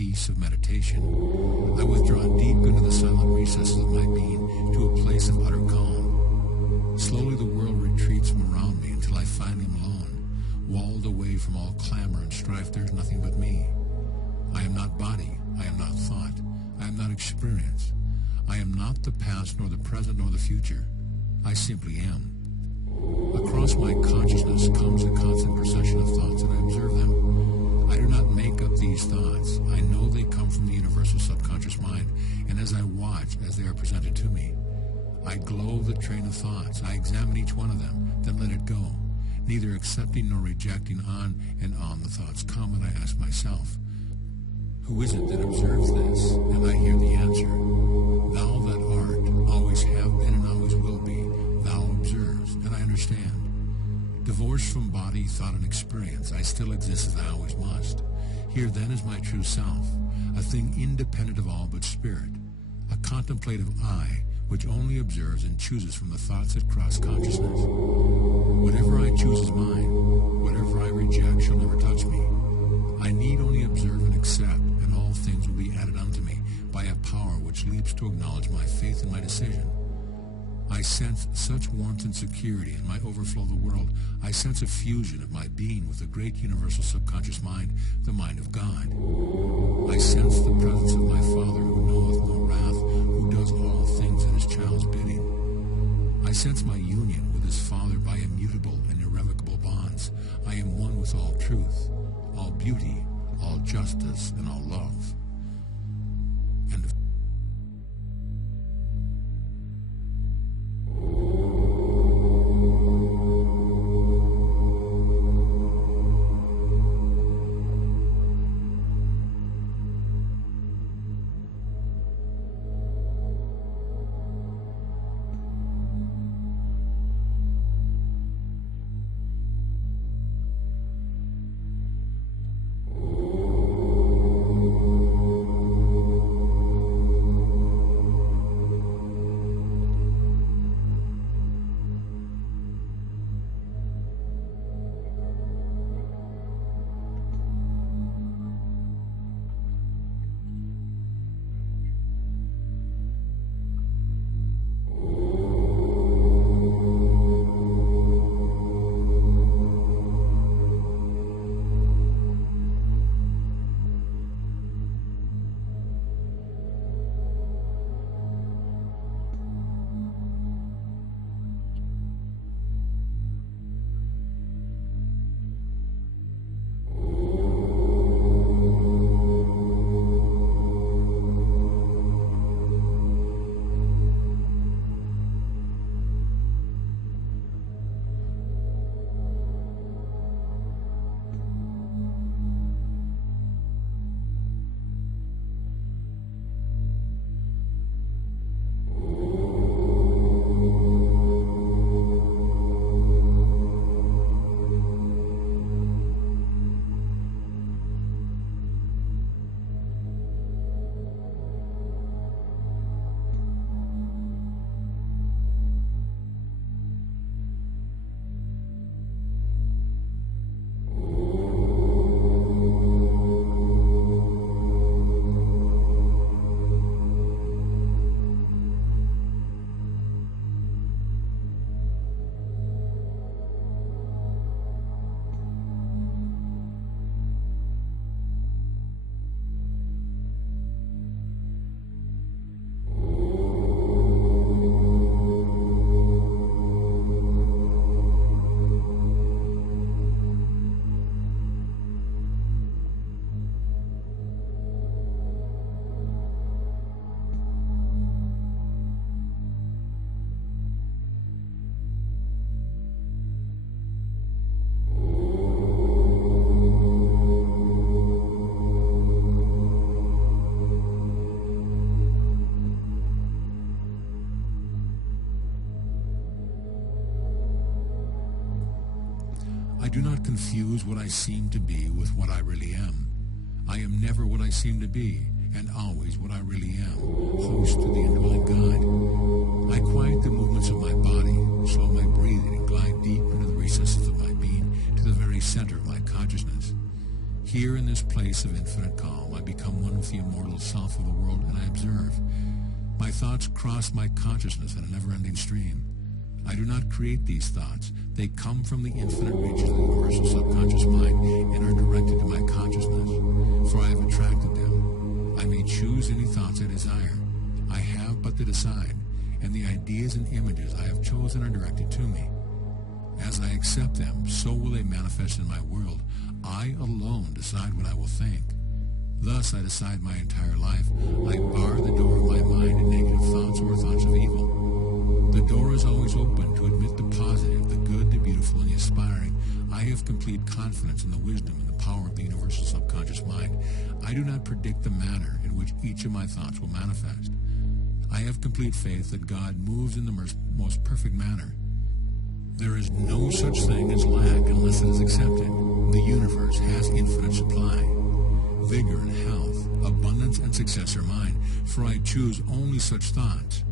peace of meditation, I withdraw deep into the silent recesses of my being to a place of utter calm. Slowly the world retreats from around me until I finally am alone, walled away from all clamor and strife. There's nothing but me. I am not body. I am not thought. I am not experience. I am not the past, nor the present, nor the future. I simply am. Across my consciousness comes a constant procession of thoughts, and I observe them. I do not make up these thoughts. I know they come from the universal subconscious mind, and as I watch as they are presented to me, I glow the train of thoughts. I examine each one of them, then let it go, neither accepting nor rejecting. On and on the thoughts come, and I ask myself, who is it that observes this? And I hear the answer, thou that art, always have been and always will be, thou observes, and I understand. Divorced from body, thought, and experience, I still exist as I always must. Here then is my true self, a thing independent of all but spirit, a contemplative I, which only observes and chooses from the thoughts that cross consciousness. Whatever I choose is mine. Whatever I reject shall never touch me. I need only observe and accept, and all things will be added unto me by a power which leaps to acknowledge my faith and my decision. I sense such warmth and security in my overflow of the world. I sense a fusion of my being with the great universal subconscious mind, the mind of God. I sense the presence of my Father who knoweth no wrath, who does all things at his child's bidding. I sense my union with his Father by immutable and irrevocable bonds. I am one with all truth, all beauty, all justice, and all love. And do not confuse what I seem to be with what I really am. I am never what I seem to be, and always what I really am, host to the indwelling God. I quiet the movements of my body, slow my breathing, and glide deep into the recesses of my being, to the very center of my consciousness. Here in this place of infinite calm, I become one with the immortal self of the world, and I observe. My thoughts cross my consciousness in a never-ending stream. I do not create these thoughts. They come from the infinite reaches of the universal subconscious mind and are directed to my consciousness, for I have attracted them. I may choose any thoughts I desire. I have but to decide, and the ideas and images I have chosen are directed to me. As I accept them, so will they manifest in my world. I alone decide what I will think. Thus I decide my entire life. I bar the door of my mind to negative thoughts or thoughts of evil. The door is always open to admit the positive, the good, the beautiful, and the aspiring. I have complete confidence in the wisdom and the power of the universal subconscious mind. I do not predict the manner in which each of my thoughts will manifest. I have complete faith that God moves in the most perfect manner. There is no such thing as lack unless it is accepted. The universe has infinite supply. Vigor and health, abundance and success are mine, for I choose only such thoughts.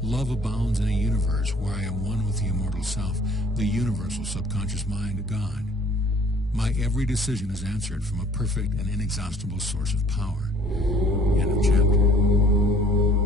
Love abounds in a universe where I am one with the immortal self, the universal subconscious mind, God. My every decision is answered from a perfect and inexhaustible source of power. End of chapter.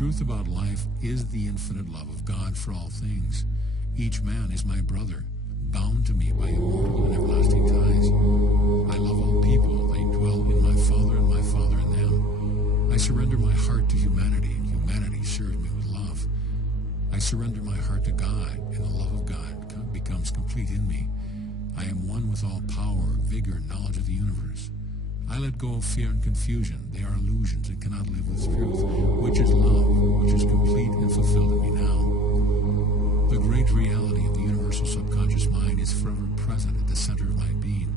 truth about life is the infinite love of God for all things. Each man is my brother, bound to me by immortal and everlasting ties. surrender my heart to God, and the love of God becomes complete in me. I am one with all power, vigor, and knowledge of the universe. I let go of fear and confusion. They are illusions and cannot live with truth, which is love, which is complete and fulfilled in me now. The great reality of the universal subconscious mind is forever present at the center of my being.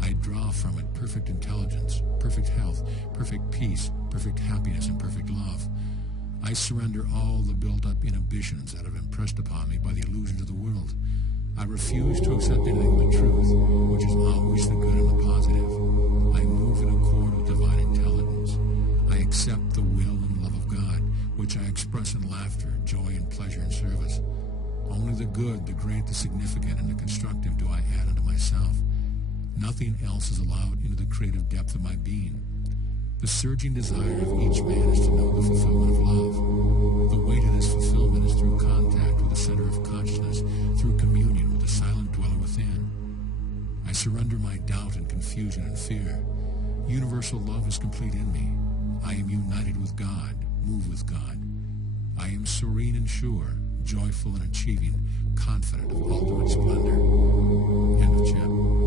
I draw from it perfect intelligence, perfect health, perfect peace, perfect happiness, and perfect love. I surrender all the built-up inhibitions that have impressed upon me by the illusions of the world. I refuse to accept anything but truth, which is always the good and the positive. I move in accord with divine intelligence. I accept the will and love of God, which I express in laughter, joy, and pleasure and service. Only the good, the great, the significant, and the constructive do I add unto myself. Nothing else is allowed into the creative depth of my being. The surging desire of each man is to know the fulfillment of love. The way to this fulfillment is through contact with the center of consciousness, through communion with the silent dweller within. I surrender my doubt and confusion and fear. Universal love is complete in me. I am united with God, move with God. I am serene and sure, joyful and achieving, confident of ultimate splendor. End of chapter.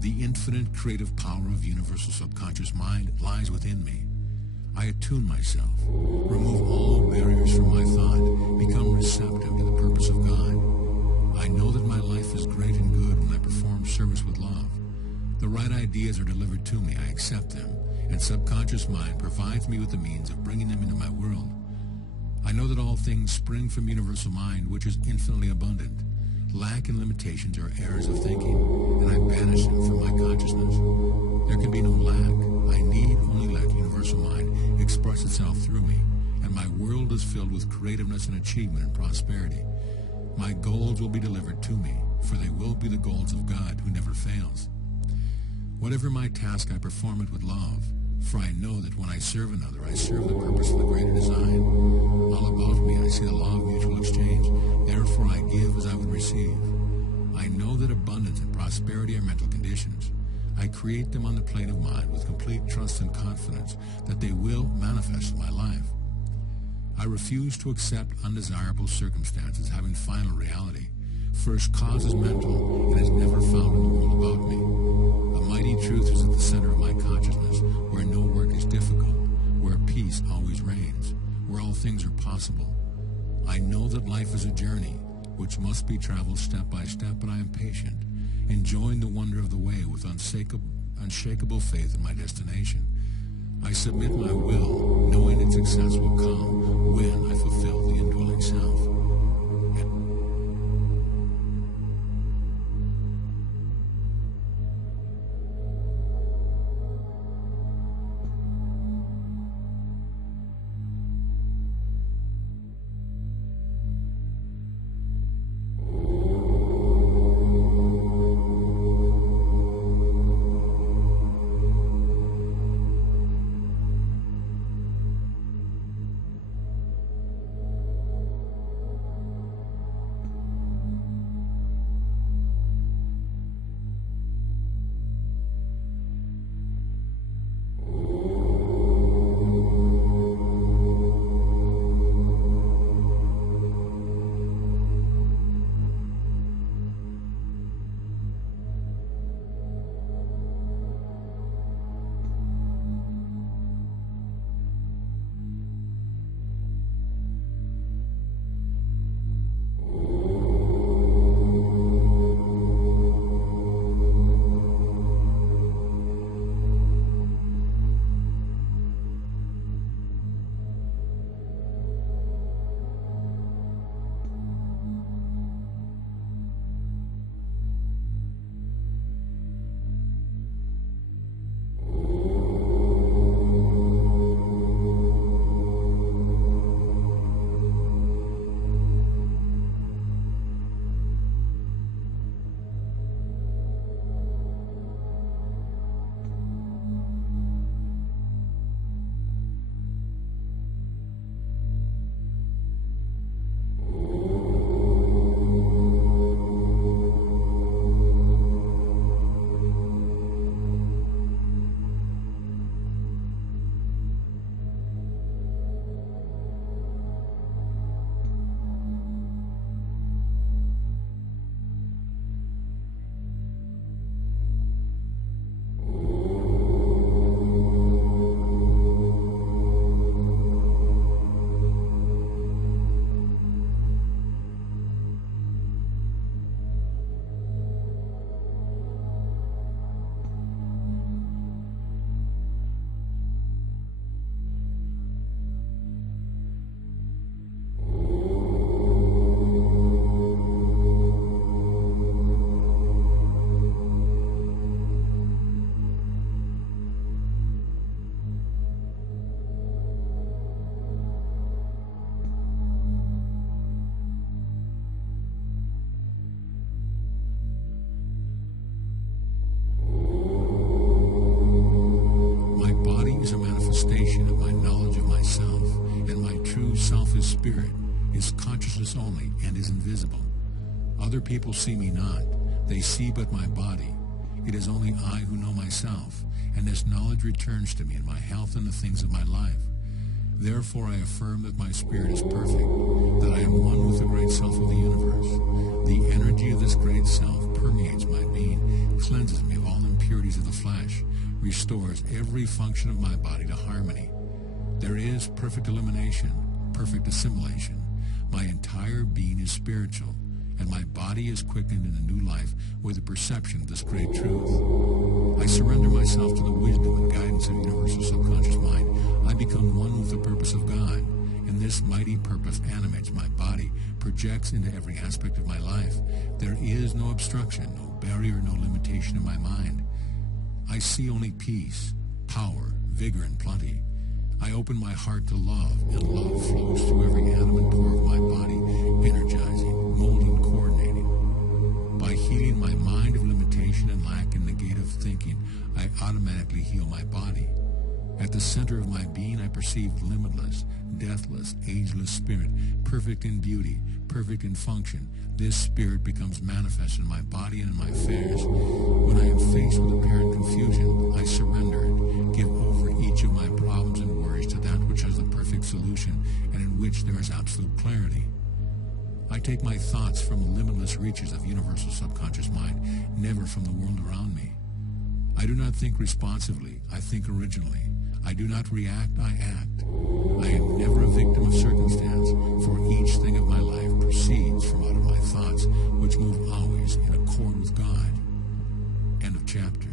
The infinite creative power of universal subconscious mind lies within me. I attune myself, remove all barriers from my thought, become receptive to the purpose of God. I know that my life is great and good when I perform service with love. The right ideas are delivered to me, I accept them, and subconscious mind provides me with the means of bringing them into my world. I know that all things spring from universal mind, which is infinitely abundant. Lack and limitations are errors of thinking, and I banish them from my consciousness. There can be no lack. I need only let universal mind express itself through me, and my world is filled with creativeness and achievement and prosperity. My goals will be delivered to me, for they will be the goals of God who never fails. Whatever my task, I perform it with love, for I know that when I serve another, I serve the purpose of the greater design. All about me I see the law of mutual exchange, therefore I give as I would receive. I know that abundance and prosperity are mental conditions. I create them on the plane of mind with complete trust and confidence that they will manifest in my life. I refuse to accept undesirable circumstances having final reality. First cause is mental and is never found in the world about me. A mighty truth is at the center of my consciousness, where no work is difficult, where peace always reigns, where all things are possible. I know that life is a journey, which must be traveled step by step, but I am patient, enjoying the wonder of the way with unshakable faith in my destination. I submit my will, knowing its success will come when I fulfill the indwelling self. Spirit is consciousness only and is invisible. Other people see me not. They see but my body. It is only I who know myself, and this knowledge returns to me in my health and the things of my life. Therefore I affirm that my spirit is perfect, that I am one with the great self of the universe. The energy of this great self permeates my being, cleanses me of all impurities of the flesh, restores every function of my body to harmony. There is perfect elimination, perfect assimilation. My entire being is spiritual, and my body is quickened in a new life with the perception of this great truth. I surrender myself to the wisdom and guidance of universal subconscious mind. I become one with the purpose of God, and this mighty purpose animates my body, projects into every aspect of my life. There is no obstruction, no barrier, no limitation in my mind. I see only peace, power, vigor, and plenty. I open my heart to love, and love flows through every atom and pore of my body, energizing, molding, coordinating. By healing my mind of limitation and lack and negative thinking, I automatically heal my body. At the center of my being, I perceive limitless, deathless, ageless spirit, perfect in beauty, perfect in function. This spirit becomes manifest in my body and in my affairs. When I am faced with apparent confusion, I surrender it, give over each of my problems and worries to that which has the perfect solution and in which there is absolute clarity. I take my thoughts from the limitless reaches of universal subconscious mind, never from the world around me. I do not think responsively, I think originally. I do not react, I act. I am never a victim of circumstance, for each thing of my life proceeds from out of my thoughts, which move always in accord with God. End of chapter.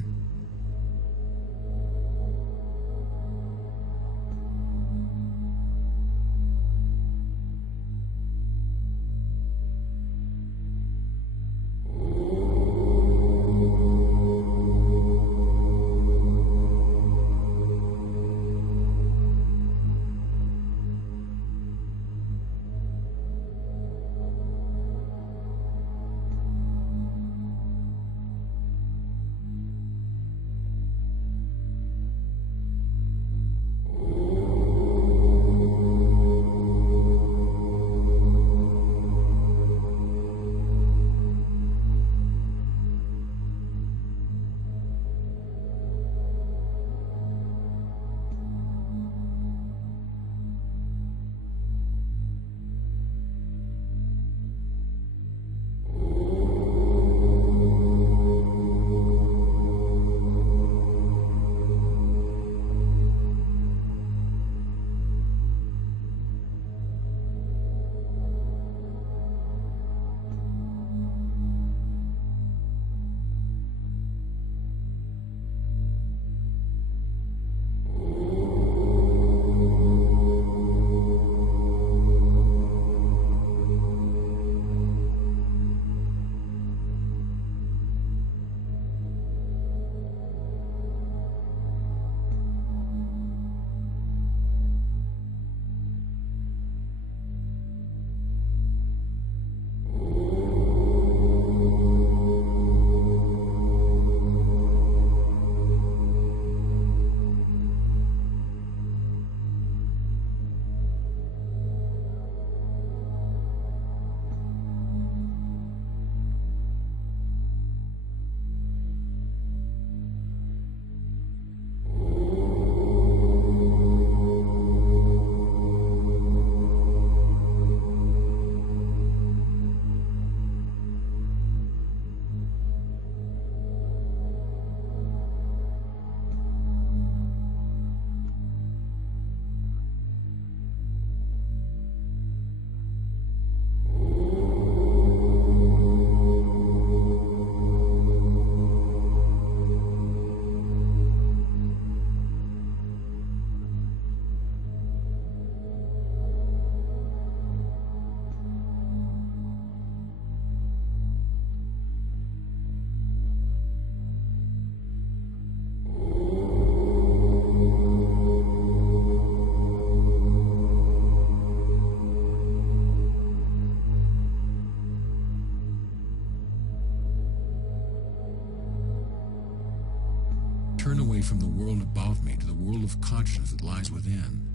Turn away from the world about me to the world of consciousness that lies within.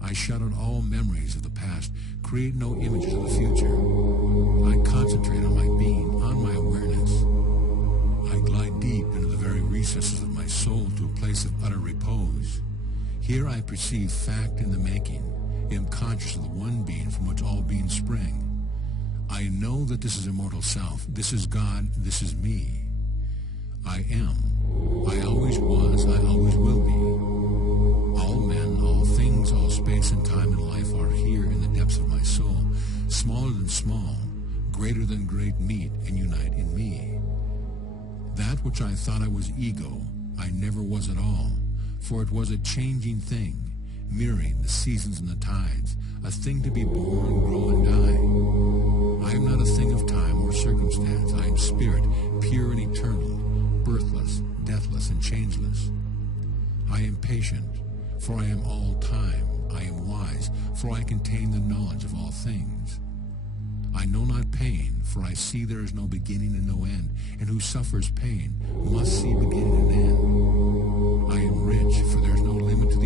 I shut out all memories of the past, create no images of the future. I concentrate on my being, on my awareness. I glide deep into the very recesses of my soul to a place of utter repose. Here I perceive fact in the making, am conscious of the one being from which all beings spring. I know that this is immortal self, this is God, this is me. I am. I always was, I always will be. All men, all things, all space and time and life are here in the depths of my soul, smaller than small, greater than great meet and unite in me. That which I thought I was ego, I never was at all, for it was a changing thing, mirroring the seasons and the tides, a thing to be born, grow, and die. I am not a thing of time or circumstance. I am spirit, pure and eternal, birthless, deathless, and changeless. I am patient, for I am all time. I am wise, for I contain the knowledge of all things. I know not pain, for I see there is no beginning and no end, and who suffers pain must see beginning and end. I am rich, for there is no limit to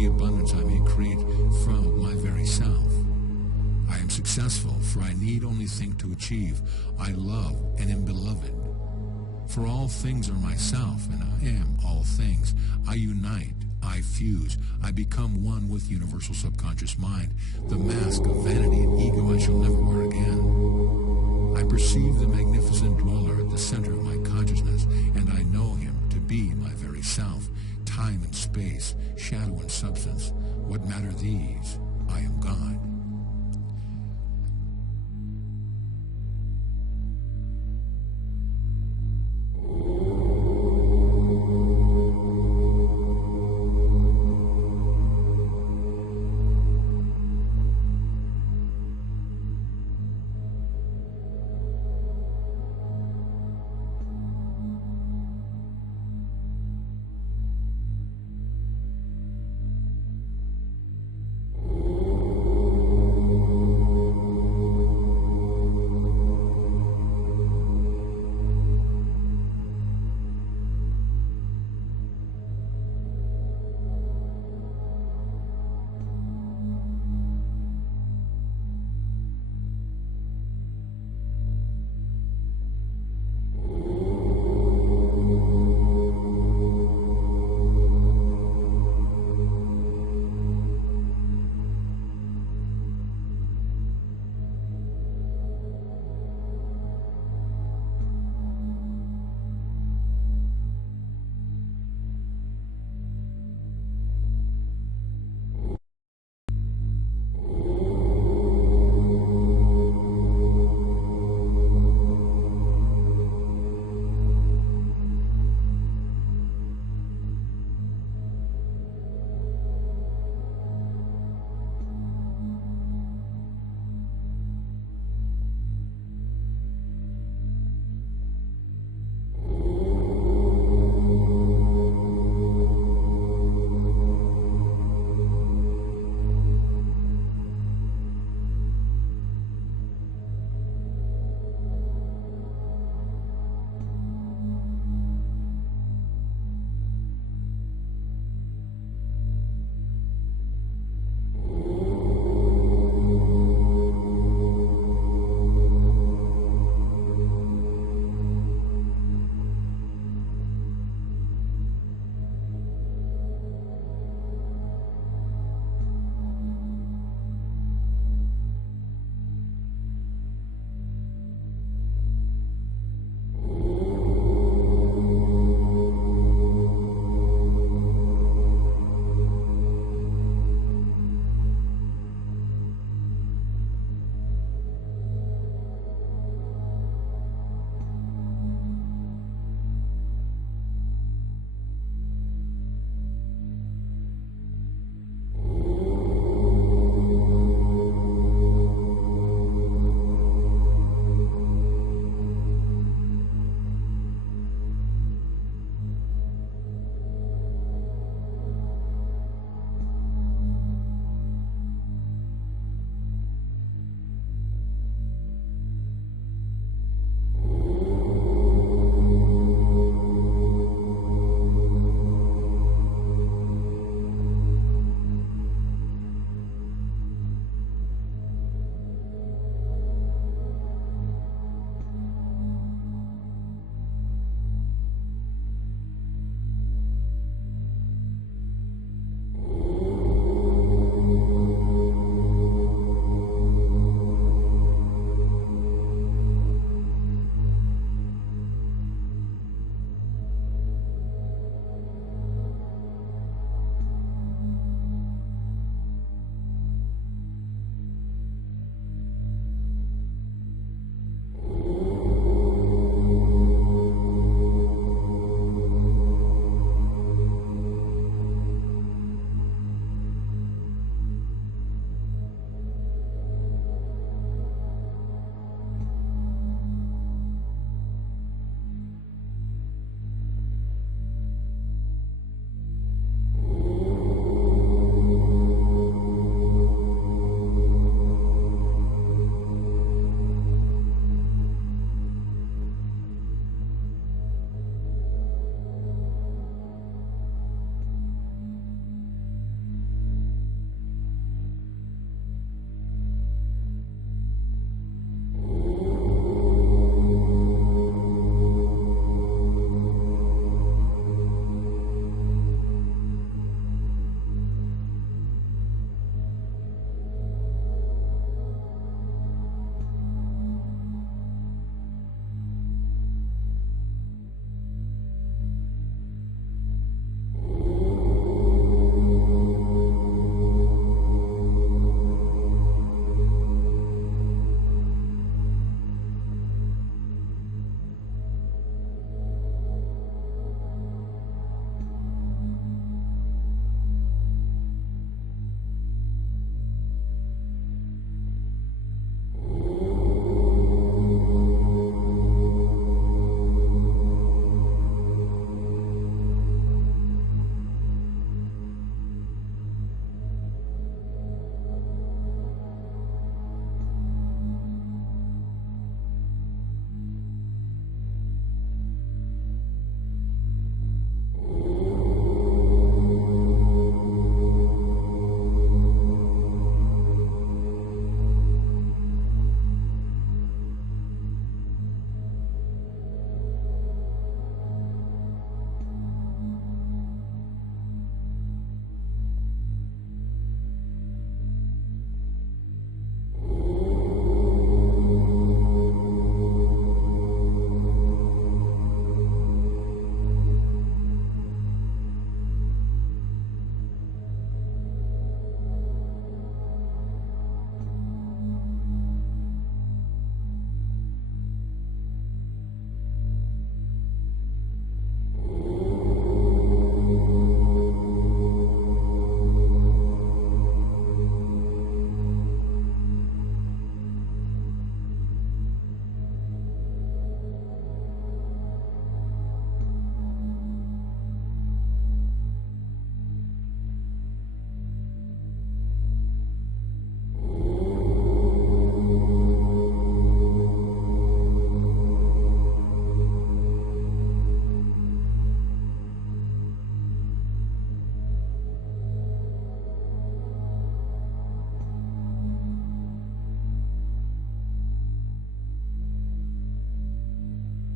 successful, for I need only think to achieve. I love and am beloved. For all things are myself, and I am all things. I unite, I fuse, I become one with universal subconscious mind. The mask of vanity and ego I shall never wear again. I perceive the magnificent dweller at the center of my consciousness, and I know him to be my very self. Time and space, shadow and substance, what matter these? I am God.